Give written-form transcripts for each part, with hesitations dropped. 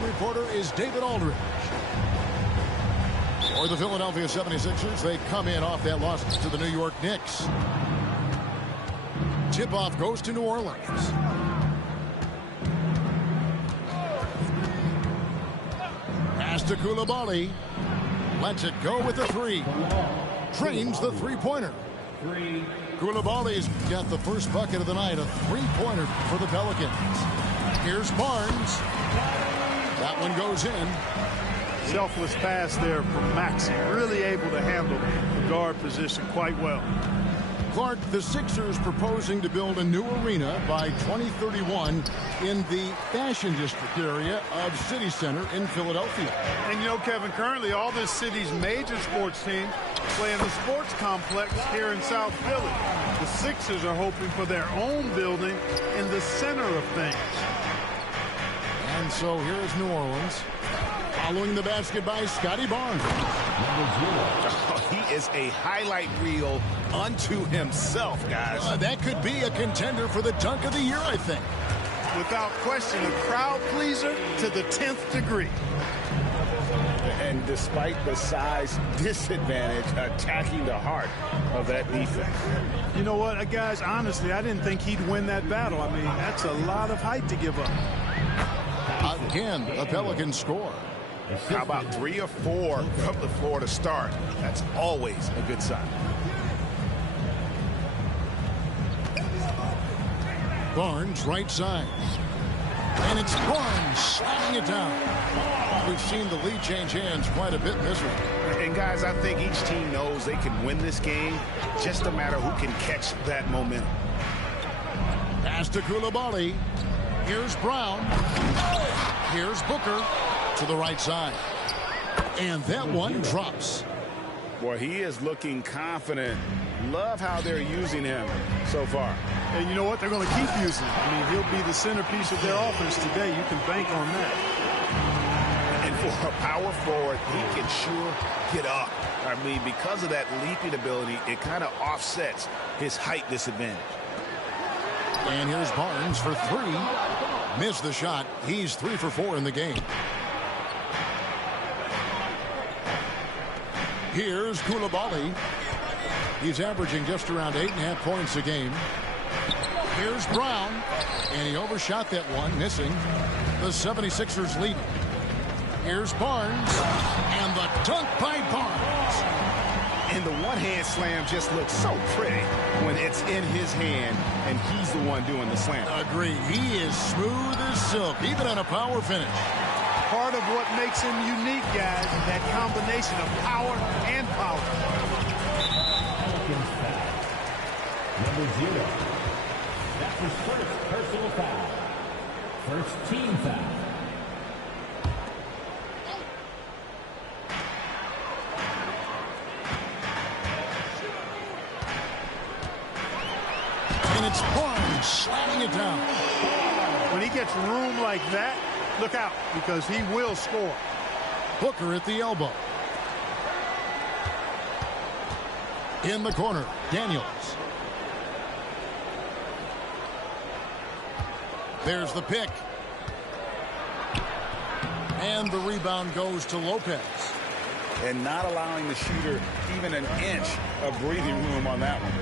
sideline reporter is David Aldridge. For the Philadelphia 76ers, they come in off that loss to the New York Knicks. Tip-off goes to New Orleans. Pass to Koulibaly. Lets it go with the three. Trains the three-pointer. Koulibaly's got the first bucket of the night, a three-pointer for the Pelicans. Here's Barnes. That one goes in. Selfless pass there from Maxey. Really able to handle the guard position quite well. Clark, the Sixers proposing to build a new arena by 2031 in the Fashion District area of City Center in Philadelphia. And you know, Kevin, currently all this city's major sports teams play in the sports complex here in South Philly. The Sixers are hoping for their own building in the center of things. And so here's New Orleans. Following the basket by Scotty Barnes. Oh, he is a highlight reel unto himself, guys. That could be a contender for the dunk of the year, I think. Without question, a crowd pleaser to the 10th degree. And despite the size disadvantage, attacking the heart of that defense. You know what, guys, honestly, I didn't think he'd win that battle. I mean, that's a lot of height to give up. Again, the Pelicans score. How about 3 or 4 from the floor to start? That's always a good sign. Barnes, right side. And it's Barnes slamming it down. We've seen the lead change hands quite a bit in this one. And, guys, I think each team knows they can win this game. Just a matter who can catch that momentum. Pass to Koulibaly. Here's Brown. Here's Booker to the right side. And that one drops. Boy, he is looking confident. Love how they're using him so far. And you know what? They're going to keep using him. I mean, he'll be the centerpiece of their offense today. You can bank on that. And for a power forward, he can sure get up. I mean, because of that leaping ability, it kind of offsets his height disadvantage. And here's Barnes for 3. Missed the shot. He's 3 for 4 in the game. Here's Koulibaly. He's averaging just around 8.5 points a game. Here's Brown. And he overshot that one, missing. The 76ers leading. Here's Barnes. And the dunk by Barnes. And the one-hand slam just looks so pretty when it's in his hand and he's the one doing the slam. Agreed. He is smooth as silk, even on a power finish. Part of what makes him unique, guys, is that combination of power and power. Number 0. That's his first personal foul. First team foul. And it's Barnes slamming it down. When he gets room like that, look out, because he will score. Booker at the elbow. In the corner, Daniels. There's the pick. And the rebound goes to Lopez. And not allowing the shooter even an inch of breathing room on that one.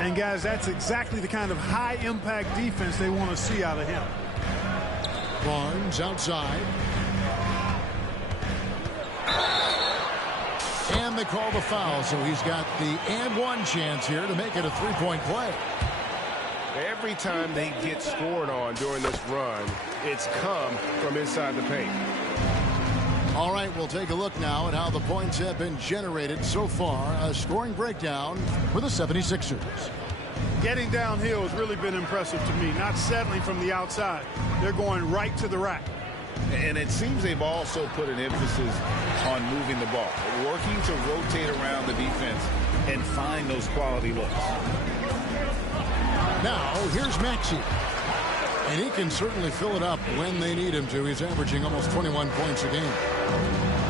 And, guys, that's exactly the kind of high-impact defense they want to see out of him. Barnes outside. And they call the foul, so he's got the and one chance here to make it a three-point play. Every time they get scored on during this run, it's come from inside the paint. All right, we'll take a look now at how the points have been generated so far. A scoring breakdown for the 76ers. Getting downhill has really been impressive to me, not settling from the outside. They're going right to the rack. And it seems they've also put an emphasis on moving the ball, working to rotate around the defense and find those quality looks. Now, here's Maxey. And he can certainly fill it up when they need him to. He's averaging almost 21 points a game.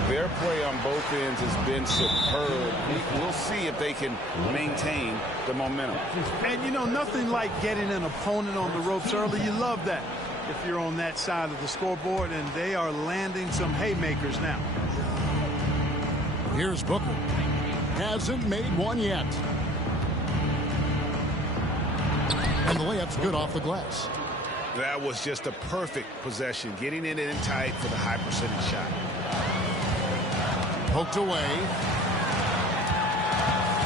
Their play on both ends has been superb. We'll see if they can maintain the momentum. And, you know, nothing like getting an opponent on the ropes early. You love that. if you're on that side of the scoreboard, and they are landing some haymakers now. Here's Booker. Hasn't made one yet. And the layup's good off the glass. That was just a perfect possession, getting it in tight for the high percentage shot. Poked away.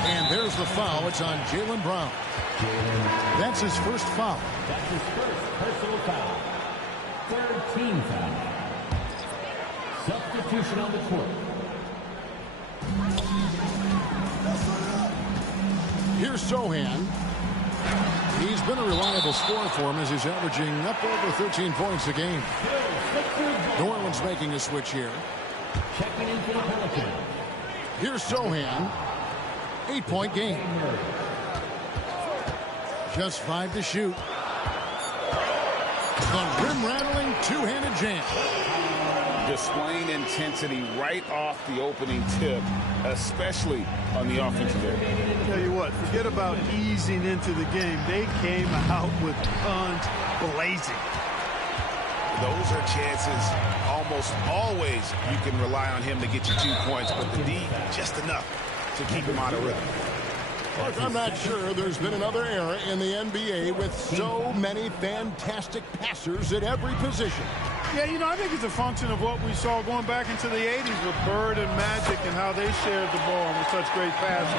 And there's the foul. It's on Jaylen Brown. That's his first foul. That's his first personal foul. Third team foul. Substitution on the court. Here's Sohan. He's been a reliable scorer for him as he's averaging up over 13 points a game. New Orleans making a switch here. Checking in for the Pelicans. Here's Sohan. 8-point game. Just 5 to shoot. The rim-rattling two-handed jam. Displaying intensity right off the opening tip, especially on the offensive end. Tell you what, forget about easing into the game. They came out with guns blazing. Those are chances almost always you can rely on him to get you 2 points, but the D, just enough to keep him out of rhythm. Look, I'm not sure there's been another era in the NBA with so many fantastic passers at every position. Yeah, you know, I think it's a function of what we saw going back into the 80s with Bird and Magic and how they shared the ball and were such great passers.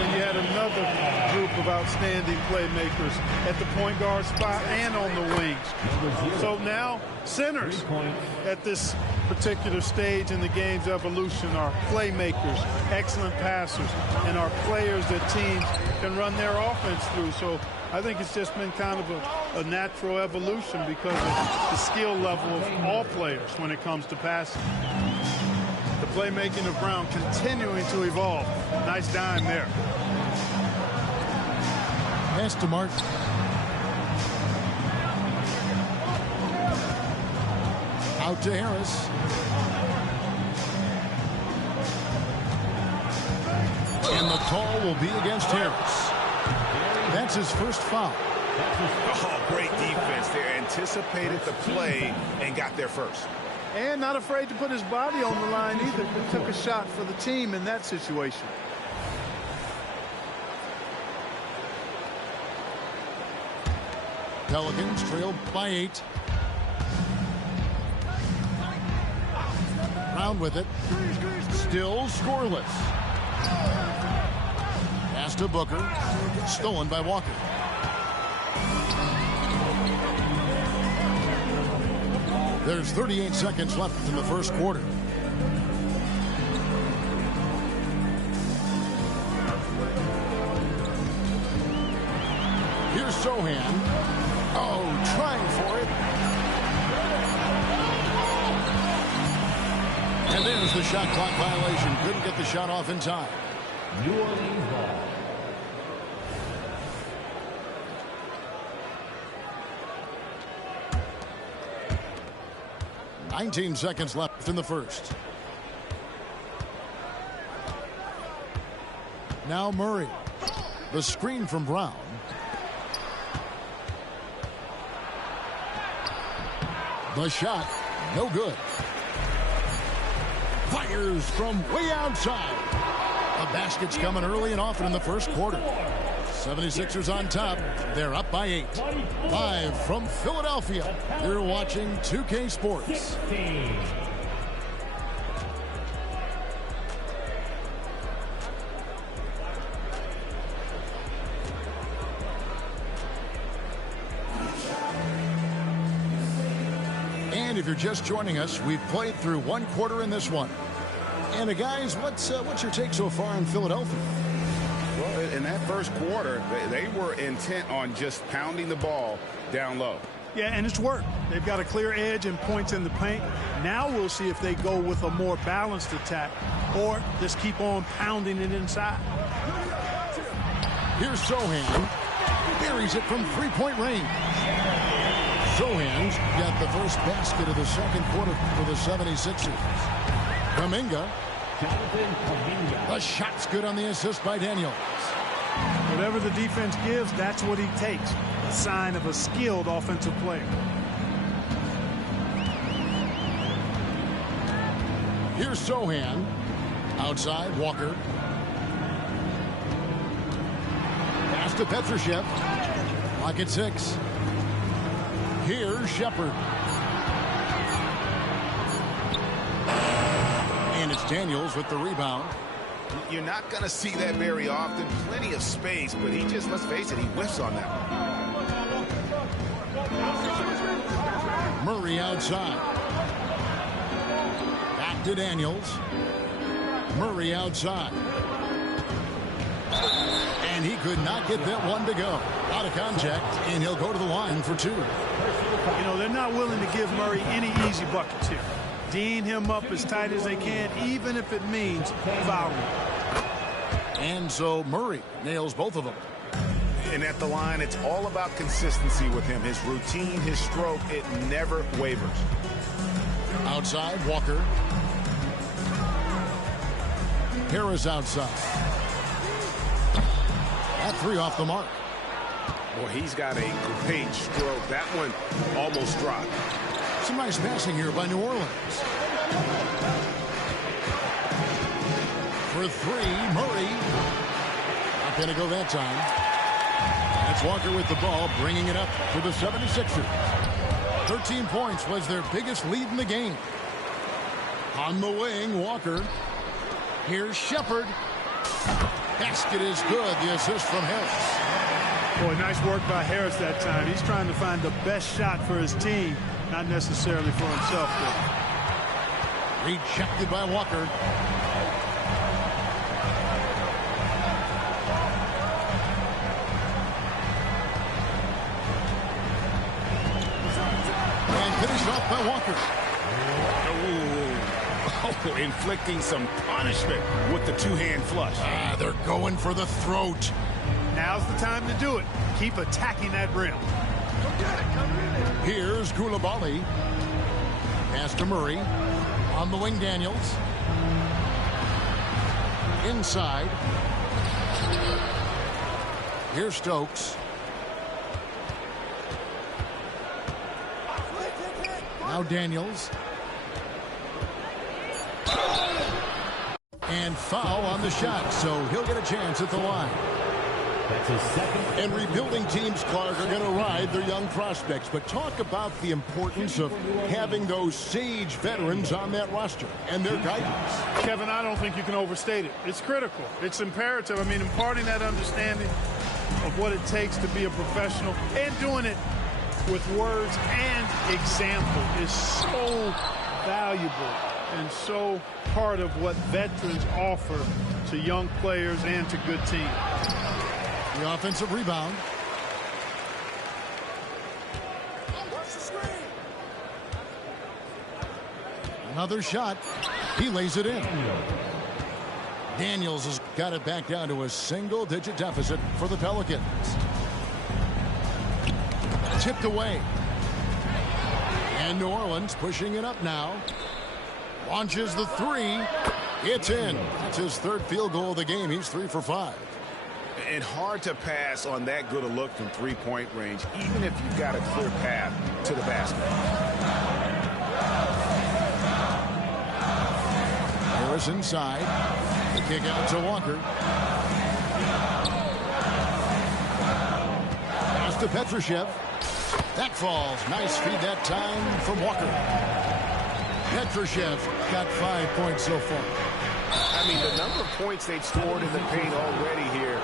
And you had another group of outstanding playmakers at the point guard spot and on the wings. So now centers at this particular stage in the game's evolution are playmakers, excellent passers, and are players that teams can run their offense through. So I think it's just been kind of a natural evolution because of the skill level of all players when it comes to passing. The playmaking of Brown continuing to evolve. Nice dime there. Pass to Martin. Out to Harris. And the call will be against Harris. That's his first foul. Oh, great defense there. Anticipated the play and got there first. And not afraid to put his body on the line either. He took a shot for the team in that situation. Pelicans trailed by 8. Brown with it. Still scoreless. Pass to Booker. Stolen by Walker. There's 38 seconds left in the first quarter. Here's Sohan. Oh, trying for it. And there's the shot clock violation. Couldn't get the shot off in time. New Orleans ball. 19 seconds left in the first. Now Murray. The screen from Brown. The shot, no good. Fires from way outside. The basket's coming early and often in the first quarter. 76ers on top. They're up by 8. Live from Philadelphia, you're watching 2K Sports. And if you're just joining us, we've played through one quarter in this one. And guys, what's your take so far on Philadelphia? Well, in that first quarter, they were intent on just pounding the ball down low. Yeah, and it's worked. They've got a clear edge and points in the paint. Now we'll see if they go with a more balanced attack or just keep on pounding it inside. Here's Sohan. Buries it from three-point range. Sohan's got the first basket of the second quarter for the 76ers. Kuminga. The shot's good on the assist by Daniels. Whatever the defense gives, that's what he takes. A sign of a skilled offensive player. Here's Sohan. Outside, Walker. Pass to Petrushev. Lock at 6. Here's Shepard. And it's Daniels with the rebound. You're not going to see that very often. Plenty of space, but he just, let's face it, he whiffs on that one. Murray outside. Back to Daniels. Murray outside. And he could not get that one to go. Out of contact, and he'll go to the line for 2. You know, they're not willing to give Murray any easy buckets here. Dean him up as tight as they can, even if it means fouling. And so Murray nails both of them. And at the line, it's all about consistency with him. His routine, his stroke, it never wavers. Outside, Walker. Harris outside. That 3 off the mark. Boy, he's got a great stroke. That one almost dropped. Some nice passing here by New Orleans. For 3, Murray. Not going to go that time. That's Walker with the ball, bringing it up for the 76ers. 13 points was their biggest lead in the game. On the wing, Walker. Here's Shepard. Basket is good. The assist from Harris. Boy, nice work by Harris that time. He's trying to find the best shot for his team, not necessarily for himself. Rejected by Walker. And finished off by Walker. Oh, inflicting some punishment with the 2-hand flush. They're going for the throat. Now's the time to do it. Keep attacking that rim. Here's Koulibaly. Pass to Murray. On the wing, Daniels. Inside. Here's Stokes. Now Daniels. And foul on the shot, so he'll get a chance at the line. That's his second. And rebuilding teams, Clark, are going to ride their young prospects. But talk about the importance of having those sage veterans on that roster and their guidance. Kevin, I don't think you can overstate it. It's critical. It's imperative. I mean, imparting that understanding of what it takes to be a professional and doing it with words and example is so valuable and so part of what veterans offer to young players and to good teams. The offensive rebound. Another shot. He lays it in. Daniels has got it back down to a single-digit deficit for the Pelicans. Tipped away. And New Orleans pushing it up now. Launches the 3. It's in. That's his 3rd field goal of the game. He's 3 for 5. And hard to pass on that good a look from 3-point range, even if you've got a clear path to the basket. Harris inside. The kick out to Walker. Pass to Petrushev. That falls. Nice feed that time from Walker. Petrushev got 5 points so far. I mean, the number of points they've scored in the paint already here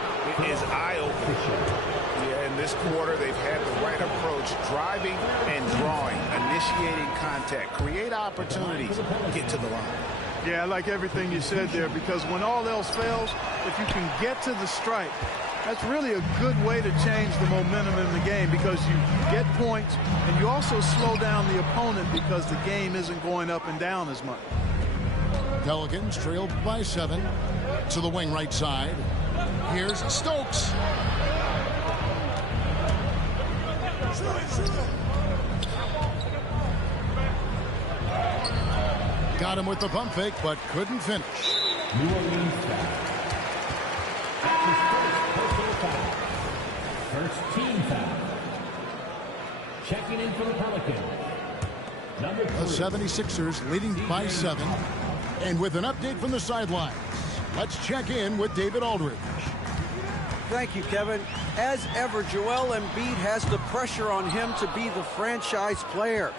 is eye-opening. Yeah, in this quarter, they've had the right approach, driving and drawing, initiating contact, create opportunities, get to the line. Yeah, I like everything you said there, because when all else fails, if you can get to the stripe, that's really a good way to change the momentum in the game, because you get points and you also slow down the opponent because the game isn't going up and down as much. Pelicans trailed by 7 to the wing right side. Here's Stokes. Got him with the pump fake, but couldn't finish. New Orleans foul. That's his first personal foul. First team foul. Checking in for the Pelicans. Number 3. The 76ers leading by 7. And with an update from the sidelines, let's check in with David Aldridge. Thank you, Kevin. As ever, Joel Embiid has the pressure on him to be the franchise player.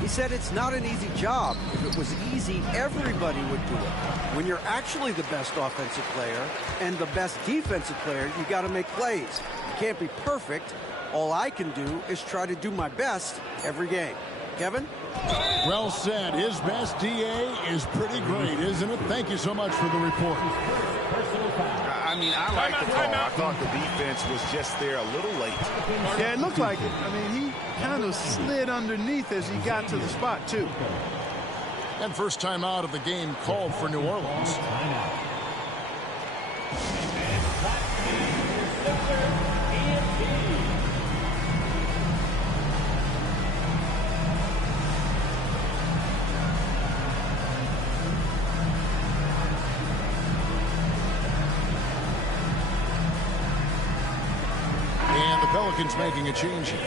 He said it's not an easy job. If it was easy, everybody would do it. When you're actually the best offensive player and the best defensive player, you got to make plays. You can't be perfect. All I can do is try to do my best every game. Kevin? Well said. His best DA is pretty great, isn't it? Thank you so much for the report. I mean, I like the call. I thought the defense was just there a little late. Yeah, it looked like it. I mean, he kind of slid underneath as he got to the spot, too. And first time out of the game called for New Orleans. And the Pelicans making a change here.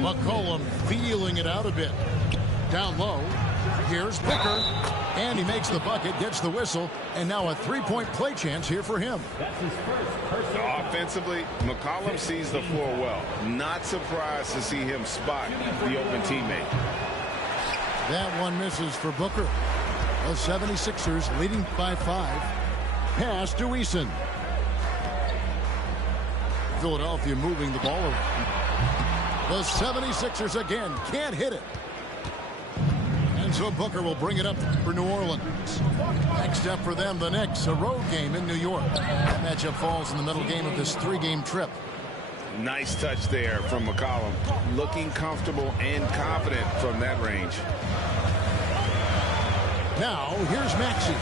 McCollum feeling it out a bit. Down low. Here's Booker. And he makes the bucket, gets the whistle, and now a three-point play chance here for him. Offensively, McCollum sees the floor well. Not surprised to see him spot the open teammate. That one misses for Booker. The 76ers leading by 5. Pass to Eason. Philadelphia moving the ball around. The 76ers again can't hit it. And so Booker will bring it up for New Orleans. Next up for them, the Knicks, a road game in New York. That matchup falls in the middle game of this 3-game trip. Nice touch there from McCollum. Looking comfortable and confident from that range. Now, here's Maxey.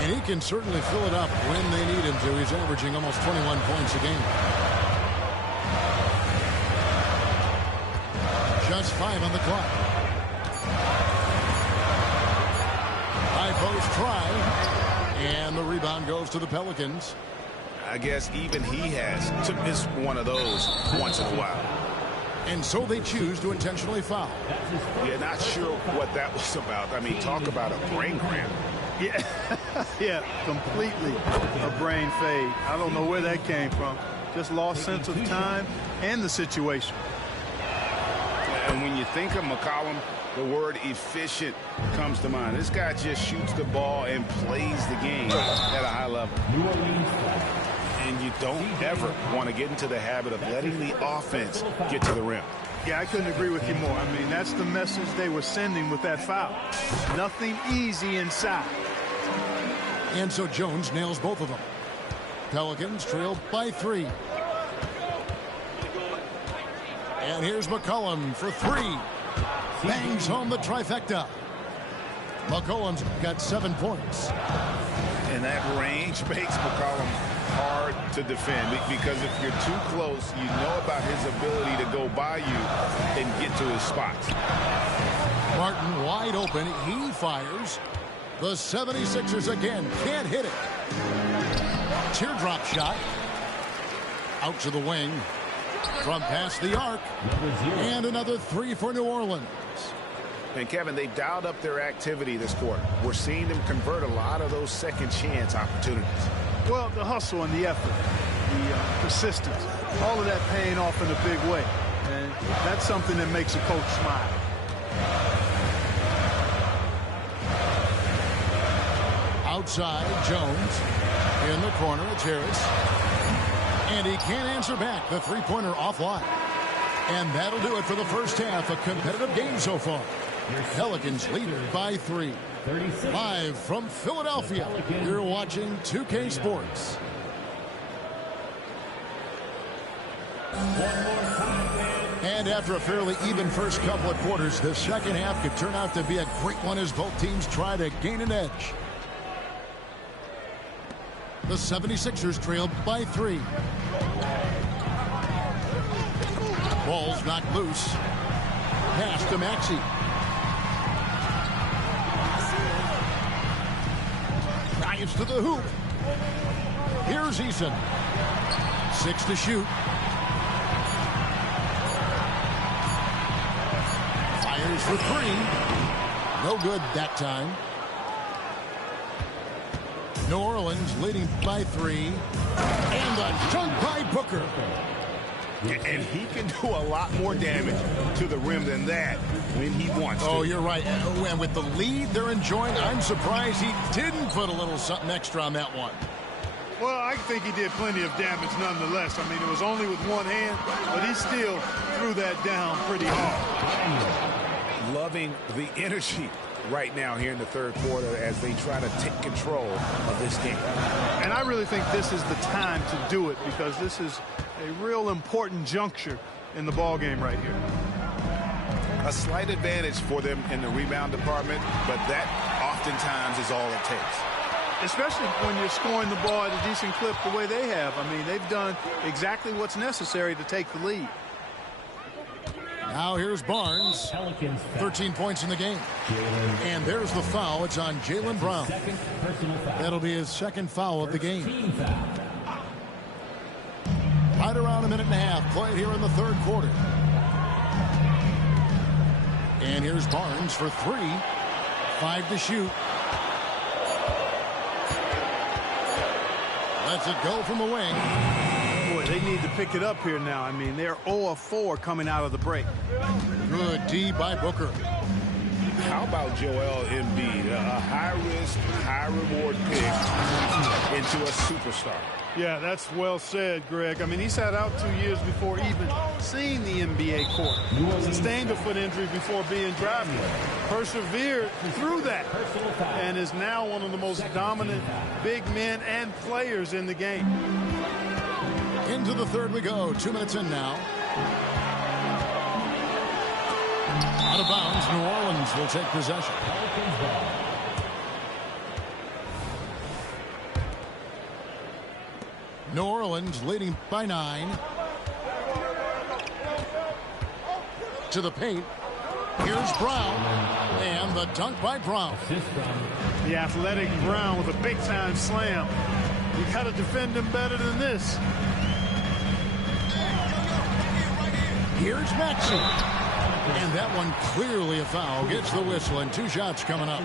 And he can certainly fill it up when they need him to. He's averaging almost 21 points a game. Just 5 on the clock. High post try. And the rebound goes to the Pelicans. I guess even he has to miss one of those once in a while. And so they choose to intentionally foul. Yeah, not sure what that was about. I mean, talk about a brain cramp. Yeah, yeah, completely a brain fade. I don't know where that came from. Just lost sense of time and the situation. And when you think of McCollum, the word efficient comes to mind. This guy just shoots the ball and plays the game at a high level. And you don't ever want to get into the habit of letting the offense get to the rim. Yeah, I couldn't agree with you more. I mean, that's the message they were sending with that foul. Nothing easy inside. And so Jones nails both of them. Pelicans trail by 3. And here's McCollum for 3. Bangs home the trifecta. McCollum's got 7 points. And that range makes McCollum hard to defend, because if you're too close, you know about his ability to go by you and get to his spots. Martin wide open. He fires. The 76ers again can't hit it. Teardrop shot. Out to the wing. From past the arc. And another 3 for New Orleans. And Kevin, they dialed up their activity this quarter. We're seeing them convert a lot of those second chance opportunities. Well, the hustle and the effort, the persistence, all of that paying off in a big way. And that's something that makes a coach smile. Outside, Jones. In the corner, it's Harris. And he can't answer back. The three-pointer offline. And that'll do it for the first half. A competitive game so far. Pelicans lead by 3. Live from Philadelphia, you're watching 2K Sports. And after a fairly even first couple of quarters, the second half could turn out to be a great one as both teams try to gain an edge. The 76ers trailed by 3. Ball's knocked loose. Pass to Maxey. Drives to the hoop. Here's Eason. 6 to shoot. Fires for 3. No good that time. New Orleans leading by 3. And the dunk by Booker. And he can do a lot more damage to the rim than that when he wants to. Oh, you're right. And with the lead they're enjoying, I'm surprised he didn't put a little something extra on that one. Well, I think he did plenty of damage nonetheless. I mean, it was only with one hand, but he still threw that down pretty hard. Loving the energy right now here in the third quarter as they try to take control of this game. And I really think this is the time to do it because this is a real important juncture in the ball game right here. A slight advantage for them in the rebound department, but that oftentimes is all it takes. Especially when you're scoring the ball at a decent clip the way they have. I mean, they've done exactly what's necessary to take the lead. Now here's Barnes. 13 points in the game. And there's the foul. It's on Jaylen Brown. That'll be his second foul of the game. Right around a minute and a half played here in the third quarter. And here's Barnes for 3. 5 to shoot. Lets it go from the wing. Boy, they need to pick it up here now. I mean, they're 0 of 4 coming out of the break. Good D by Booker. How about Joel Embiid, a high-risk, high-reward pick into a superstar? Yeah, that's well said, Greg. I mean, he sat out 2 years before even seeing the NBA court. Sustained a foot injury before being drafted. Persevered through that and is now one of the most dominant big men and players in the game. Into the third we go. 2 minutes in now. Out of bounds, New Orleans will take possession. New Orleans leading by 9. To the paint. Here's Brown. And the dunk by Brown. The athletic Brown with a big-time slam. You got to defend him better than this. Here's Maxey. And that one clearly a foul. Gets the whistle and 2 shots coming up.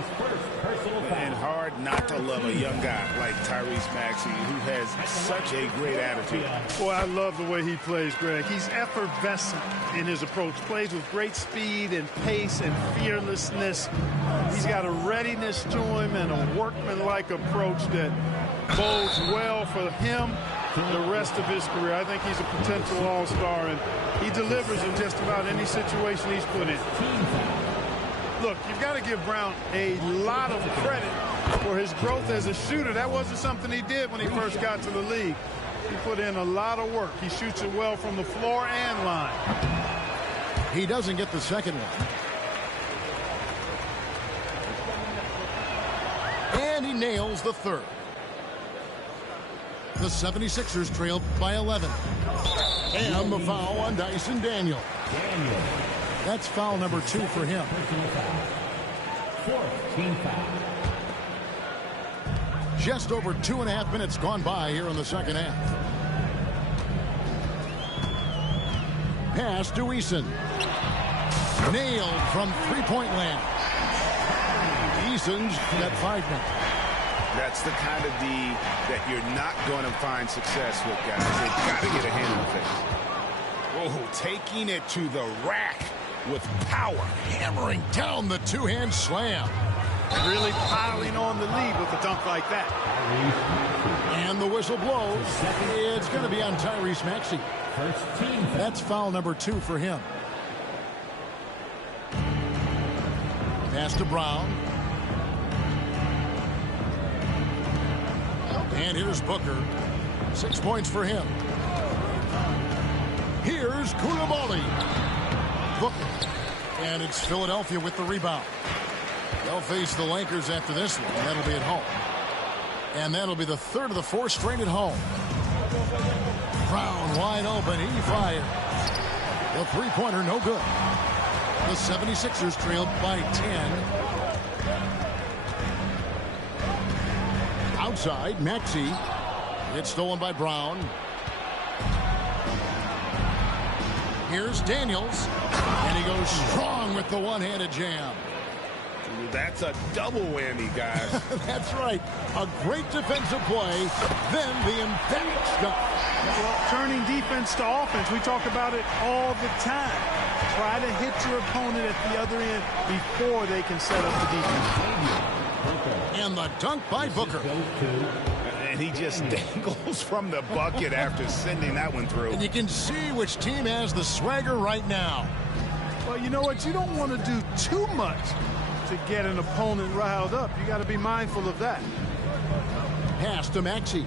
And hard not to love a young guy like Tyrese Maxey, who has such a great attitude. Boy, I love the way he plays, Greg. He's effervescent in his approach. Plays with great speed and pace and fearlessness. He's got a readiness to him and a workmanlike approach that bodes well for him the rest of his career. I think he's a potential all-star, and he delivers in just about any situation he's put in. Look, you've got to give Brown a lot of credit for his growth as a shooter. That wasn't something he did when he first got to the league. He put in a lot of work. He shoots it well from the floor and line. He doesn't get the second one. And he nails the third. The 76ers trail by 11. And the foul on Dyson Daniel. That's foul number 2 for him. Just over 2.5 minutes gone by here in the second half. Pass to Eason. Nailed from three-point land. Eason's got 5 minutes. That's the kind of D that you're not going to find success with, guys. They've got to get a hand in the face. Oh, taking it to the rack with power. Hammering down the two-hand slam. Really piling on the lead with a dunk like that. And the whistle blows. It's going to be on Tyrese Maxey. That's foul number 2 for him. Pass to Brown. And here's Booker. 6 points for him. Here's Koulibaly. Booker. And it's Philadelphia with the rebound. They'll face the Lakers after this one. That'll be at home. And that'll be the third of the 4 straight at home. Brown wide open. He fired. The three-pointer no good. The 76ers trailed by 10. Outside, Maxey. It's stolen by Brown. Here's Daniels. And he goes strong with the one-handed jam. That's a double whammy, guys. That's right. A great defensive play, then the emphatic stuff. Well, turning defense to offense, we talk about it all the time. Try to hit your opponent at the other end before they can set up the defense. And the dunk by Booker. And he just dangles from the bucket after sending that one through. And you can see which team has the swagger right now. Well, you know what? You don't want to do too much to get an opponent riled up. You got to be mindful of that. Pass to Maxey.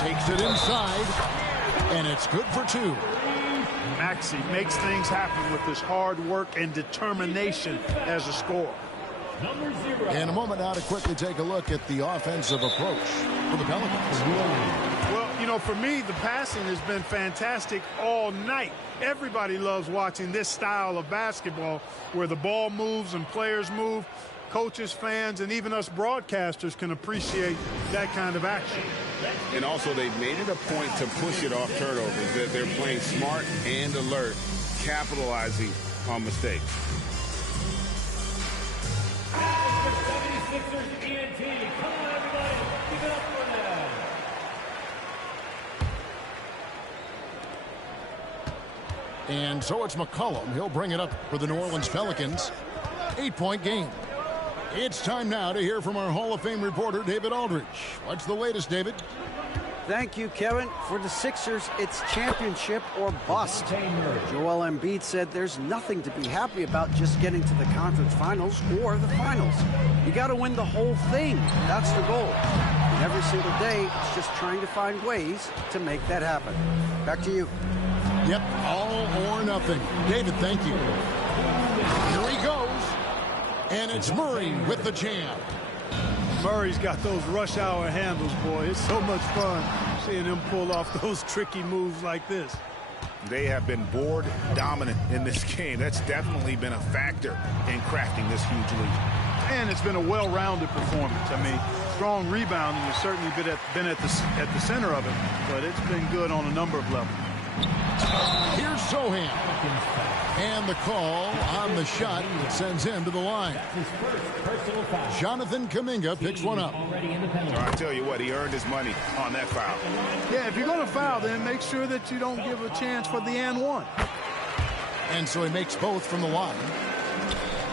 Takes it inside, and it's good for two. Maxey makes things happen with his hard work and determination as a scorer. And a moment now to quickly take a look at the offensive approach for the Pelicans. Well, you know, for me, the passing has been fantastic all night. Everybody loves watching this style of basketball where the ball moves and players move. Coaches, fans, and even us broadcasters can appreciate that kind of action. And also, they've made it a point to push it off turnovers. They're playing smart and alert, capitalizing on mistakes. 76ers ENT. Come on, everybody. Give it up for them. And so it's McCollum. He'll bring it up for the New Orleans Pelicans. 8-point game. It's time now to hear from our Hall of Fame reporter, David Aldridge. What's the latest, David? Thank you, Kevin. For the Sixers, it's championship or bust. Joel Embiid said there's nothing to be happy about just getting to the conference finals or the finals. You got to win the whole thing. That's the goal. And every single day, it's just trying to find ways to make that happen. Back to you. Yep, all or nothing. David, thank you. Here he goes. And it's Murray with the jam. Murray's got those rush hour handles, boy. It's so much fun seeing him pull off those tricky moves like this. They have been board dominant in this game. That's definitely been a factor in crafting this huge lead. And it's been a well-rounded performance. I mean, strong rebounding has certainly been at the center of it, but it's been good on a number of levels. Here's Sohan. And the call on the shot that sends him to the line. Jonathan Kuminga picks one up. So I tell you what, he earned his money on that foul. Yeah, if you're going to foul, then make sure that you don't give a chance for the and one. And so he makes both from the line.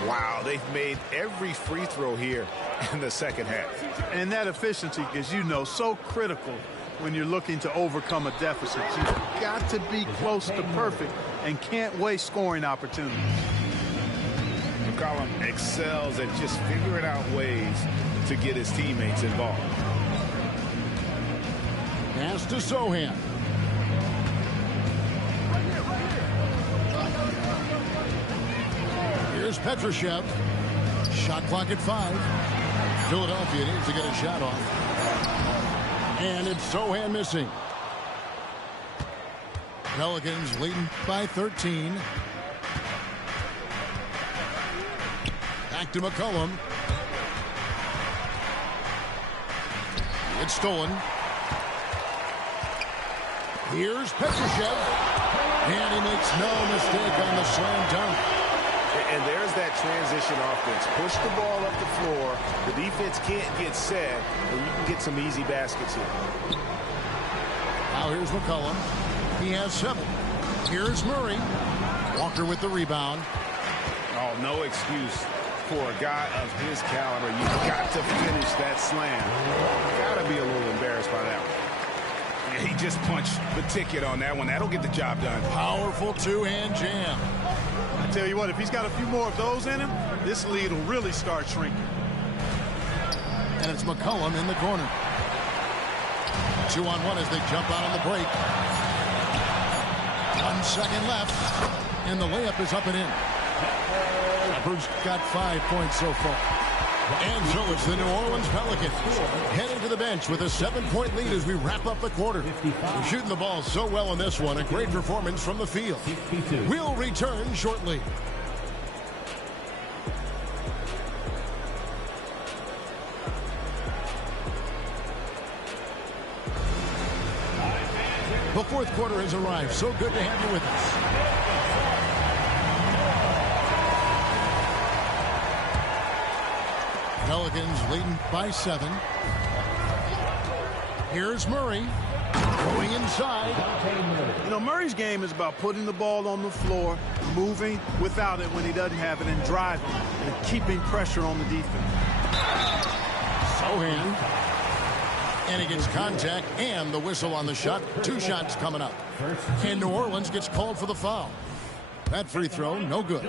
Wow, they've made every free throw here in the second half. And that efficiency, as you know, so critical when you're looking to overcome a deficit. You've got to be close to perfect and can't waste scoring opportunities. McCollum excels at just figuring out ways to get his teammates involved. Pass to Sohan. Here's Petrushev. Shot clock at 5. Philadelphia needs to get a shot off. And it's Sohan missing. Pelicans leading by 13. Back to McCollum. It's stolen. Here's Petrushev. And he makes no mistake on the slam dunk. And there's that transition offense. Push the ball up the floor. The defense can't get set, and you can get some easy baskets here. Now here's McCollum. He has 7. Here's Murray. Walker with the rebound. Oh, no excuse for a guy of his caliber. You've got to finish that slam. Got to be a little embarrassed by that one. And he just punched the ticket on that one. That'll get the job done. Powerful two-hand jam. I tell you what, if he's got a few more of those in him, this lead will really start shrinking. And it's McCollum in the corner. 2-on-1 as they jump out on the break. 1 second left. And the layup is up and in. Peppers got 5 points so far. And so it's the New Orleans Pelicans heading to the bench with a 7-point lead as we wrap up the quarter. We're shooting the ball so well in this one. A great performance from the field. We'll return shortly. The fourth quarter has arrived. So good to have you with us. Pelicans leading by 7. Here's Murray going inside. You know, Murray's game is about putting the ball on the floor, moving without it when he doesn't have it, and driving and keeping pressure on the defense. Sohan. And he gets contact and the whistle on the shot. 2 shots coming up. And New Orleans gets called for the foul. That free throw, no good.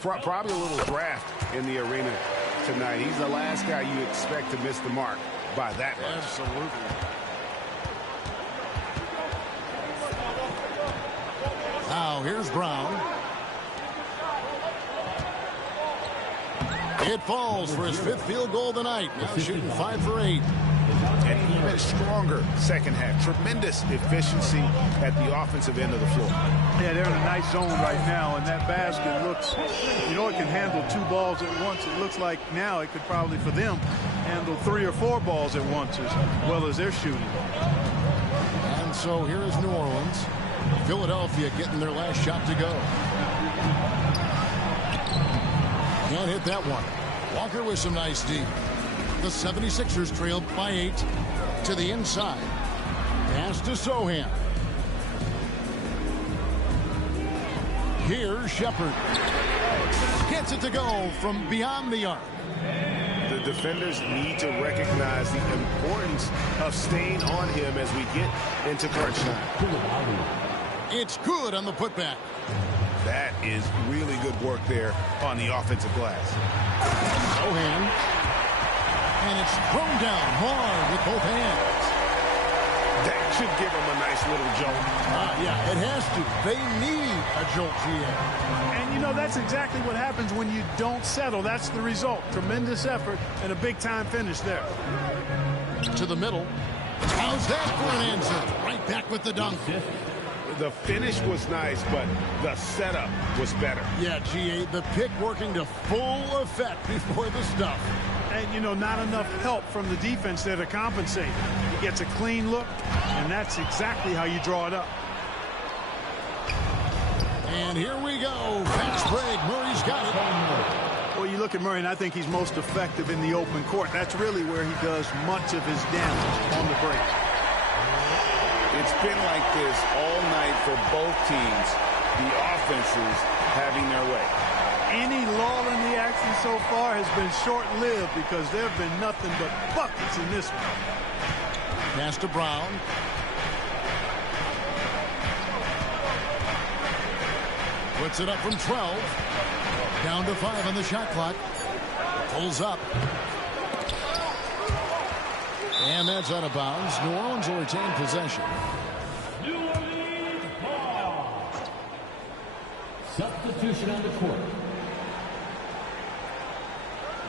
Probably a little draft in the arena tonight. He's the last guy you expect to miss the mark by that much. Absolutely. Now here's Brown. It falls for his 5th field goal tonight. Now shooting 5 for 8. And even stronger second half. Tremendous efficiency at the offensive end of the floor. Yeah, they're in a nice zone right now, and that basket looks, you know, it can handle 2 balls at once. It looks like now it could probably, for them, handle 3 or 4 balls at once as well as they're shooting. And so here is New Orleans. Philadelphia getting their last shot to go. Can't hit that one. Walker with some nice D. The 76ers trailed by 8 to the inside. Pass to Sohan. Here's Shepard. Gets it to go from beyond the arc. The defenders need to recognize the importance of staying on him as we get into crunch time. It's good on the putback. That is really good work there on the offensive glass. Sohan. And it's thrown down hard with both hands. That should give him a nice little jolt. Yeah, it has to. They need a jolt here. And, you know, that's exactly what happens when you don't settle. That's the result. Tremendous effort and a big-time finish there. To the middle. How's that for an answer? Right back with the dunk. The finish was nice, but the setup was better. Yeah, GA, the pick working to full effect before the stuff. And, you know, not enough help from the defense there to compensate. He gets a clean look, and that's exactly how you draw it up. And here we go. Fast break. Murray's got it. Well, you look at Murray, and I think he's most effective in the open court. That's really where he does much of his damage on the break. It's been like this all night for both teams. The offenses having their way. Any lull in the action so far has been short-lived because there have been nothing but buckets in this one. Pass to Brown. Puts it up from 12. Down to 5 on the shot clock. Pulls up. And that's out of bounds. New Orleans will retain possession. New Orleans ball. Substitution on the court.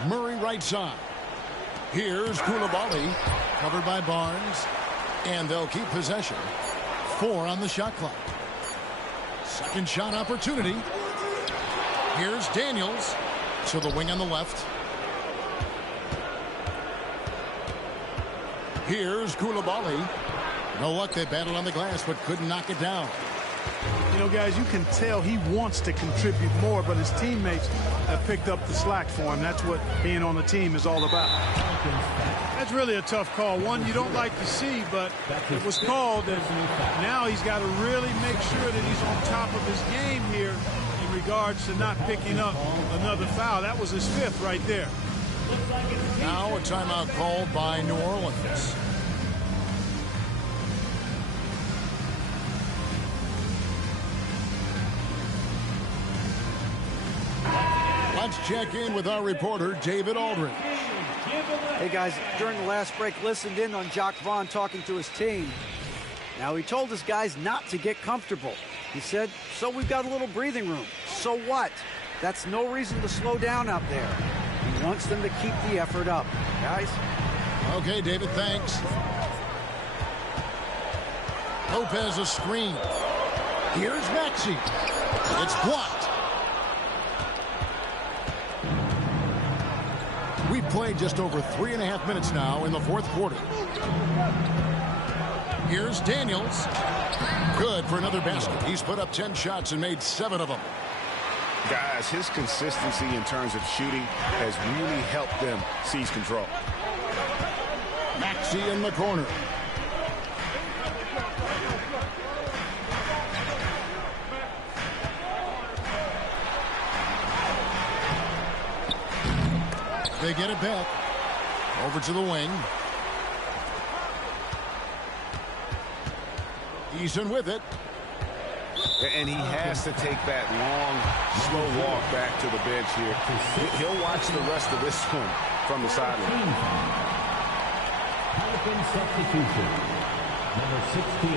Murray right side. Here's Koulibaly. Covered by Barnes. And they'll keep possession. 4 on the shot clock. Second shot opportunity. Here's Daniels. To the wing on the left. Here's Koulibaly. No luck. They battled on the glass but couldn't knock it down. You know, guys, you can tell he wants to contribute more, but his teammates have picked up the slack for him. That's what being on the team is all about. That's really a tough call. One you don't like to see, but it was called, and now he's got to really make sure that he's on top of his game here in regards to not picking up another foul. That was his 5th right there. Now a timeout called by New Orleans. Let's check in with our reporter, David Aldridge. Hey, guys, during the last break, listened in on Jacques Vaughn talking to his team. Now, he told his guys not to get comfortable. He said, so we've got a little breathing room. So what? That's no reason to slow down out there. He wants them to keep the effort up. Guys? Okay, David, thanks. Lopez a screen. Here's Maxey. It's blocked. We've played just over 3.5 minutes now in the fourth quarter. Here's Daniels. Good for another basket. He's put up 10 shots and made 7 of them. Guys, his consistency in terms of shooting has really helped them seize control. Maxey in the corner. They get it back. Over to the wing. Eason with it. And he has to take that long, slow walk back to the bench here. He'll watch the rest of this one from the sideline. Pelican substitution. Number 16.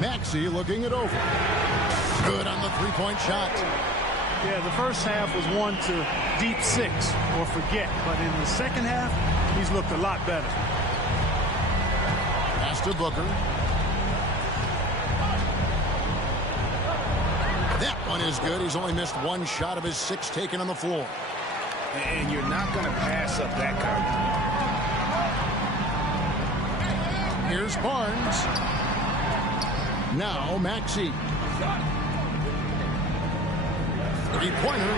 Maxey looking it over. Good on the three-point shot. Yeah, the first half was 1 to deep 6 or forget. But in the second half, he's looked a lot better. Pass to Booker. That one is good. He's only missed 1 shot of his 6 taken on the floor. And you're not going to pass up that kind. Here's Barnes. Now Maxey. Three-pointer.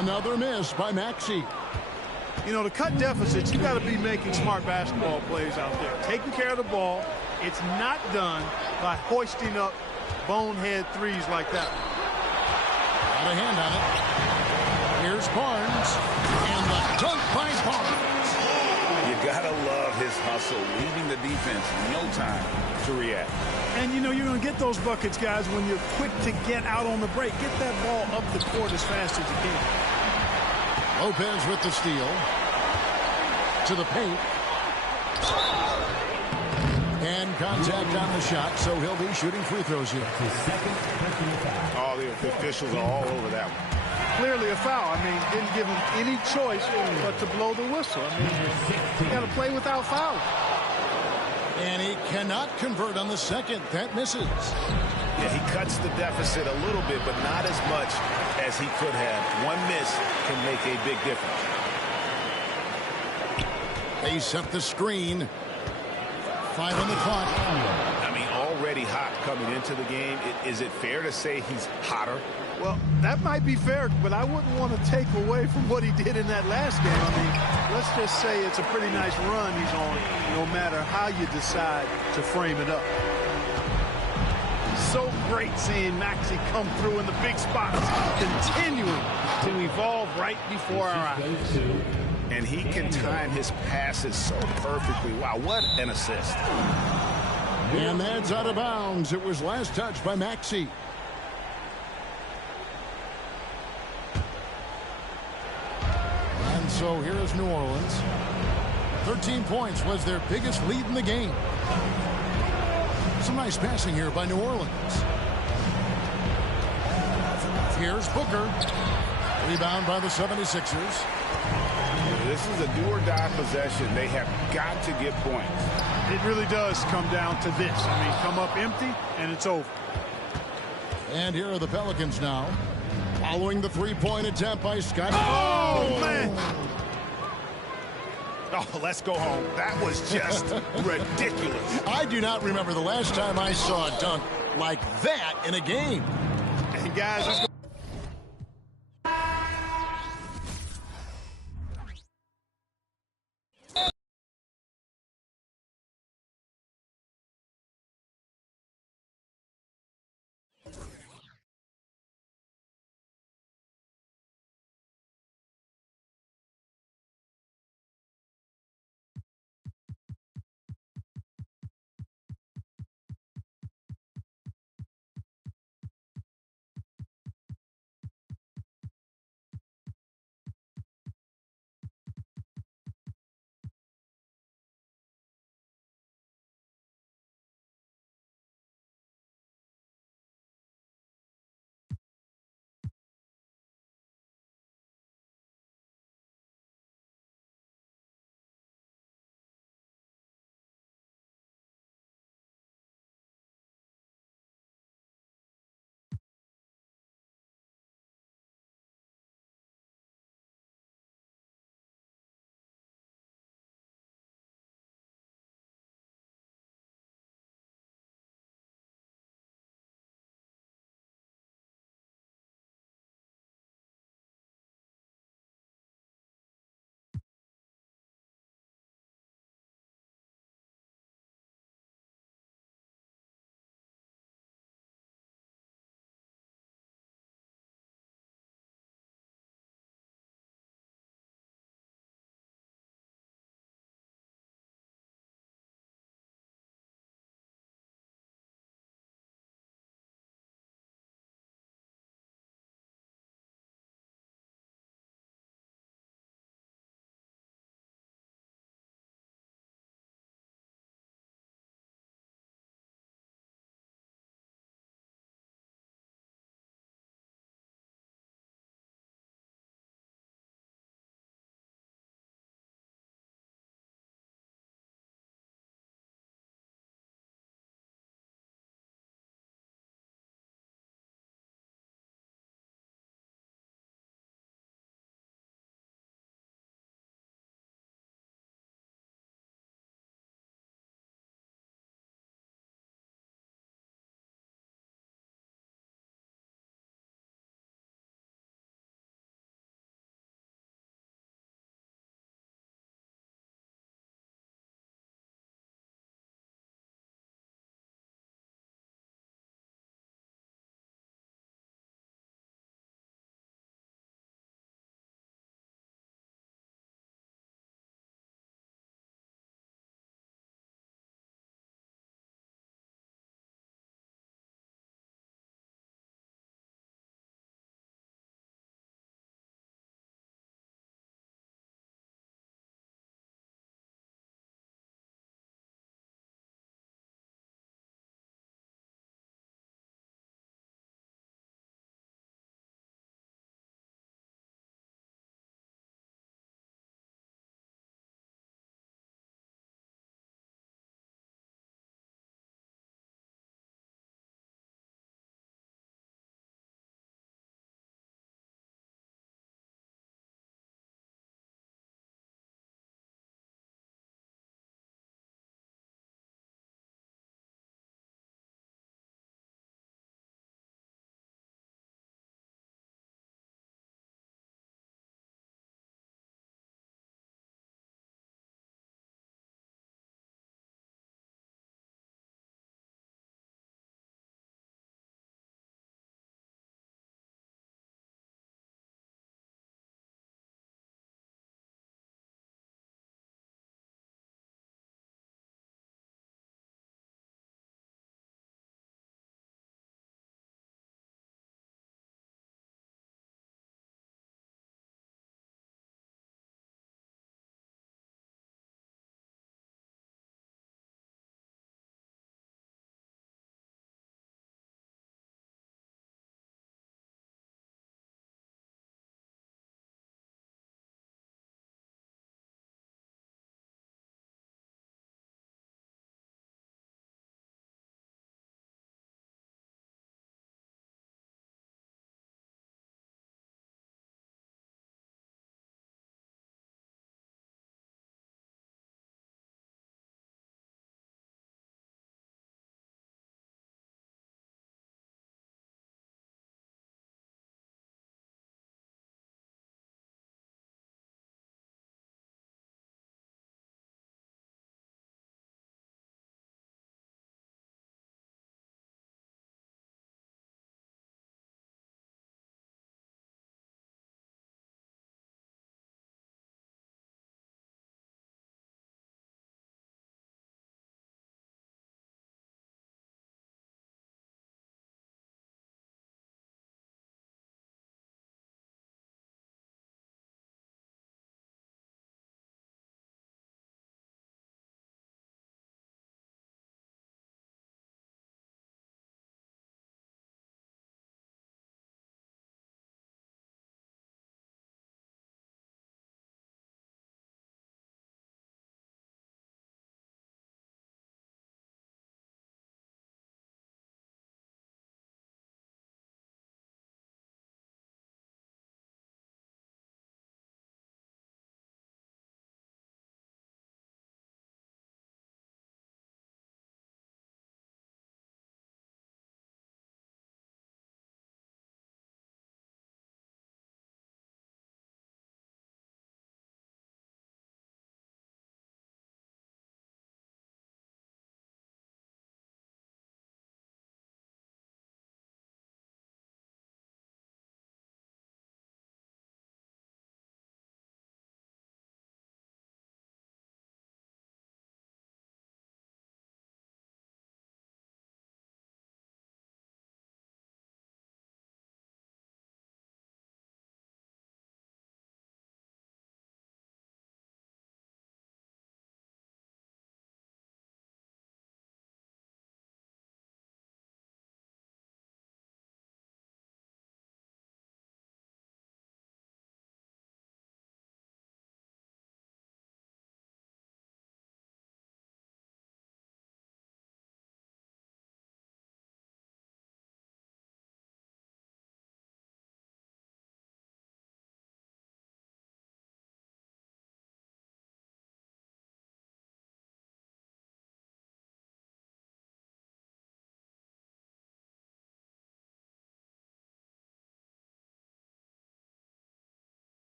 Another miss by Maxey. You know, to cut deficits, you got to be making smart basketball plays out there. Taking care of the ball. It's not done by hoisting up bonehead threes like that. Got a hand on it. Here's Barnes. And the dunk by Barnes. You got to love his hustle, leaving the defense no time to react. And, you know, you're going to get those buckets, guys, when you're quick to get out on the break. Get that ball up the court as fast as you can. Lopez with the steal. To the paint. And contact on the shot, so he'll be shooting free throws here. His second personal foul. Oh, the officials are all over that one. Clearly a foul. I mean, didn't give him any choice but to blow the whistle. I mean, you got to play without fouling. And he cannot convert on the second. That misses. Yeah, he cuts the deficit a little bit, but not as much as he could have. One miss can make a big difference. They set the screen. 5 on the clock. I mean, already hot coming into the game. Is it fair to say he's hotter? Well, that might be fair, but I wouldn't want to take away from what he did in that last game. I mean, let's just say it's a pretty nice run he's on, no matter how you decide to frame it up. So great seeing Maxey come through in the big spots, continuing to evolve right before our eyes. And he can time his passes so perfectly. Wow, what an assist. And that's out of bounds. It was last touched by Maxey. And so here is New Orleans. 13 points was their biggest lead in the game. Some nice passing here by New Orleans. Here's Booker. Rebound by the 76ers. This is a do-or-die possession. They have got to get points. It really does come down to this. I mean, come up empty, and it's over. And here are the Pelicans now. Following the three-point attempt by Scott. Oh, man. Oh, let's go home. That was just ridiculous. I do not remember the last time I saw a dunk like that in a game. And guys, it's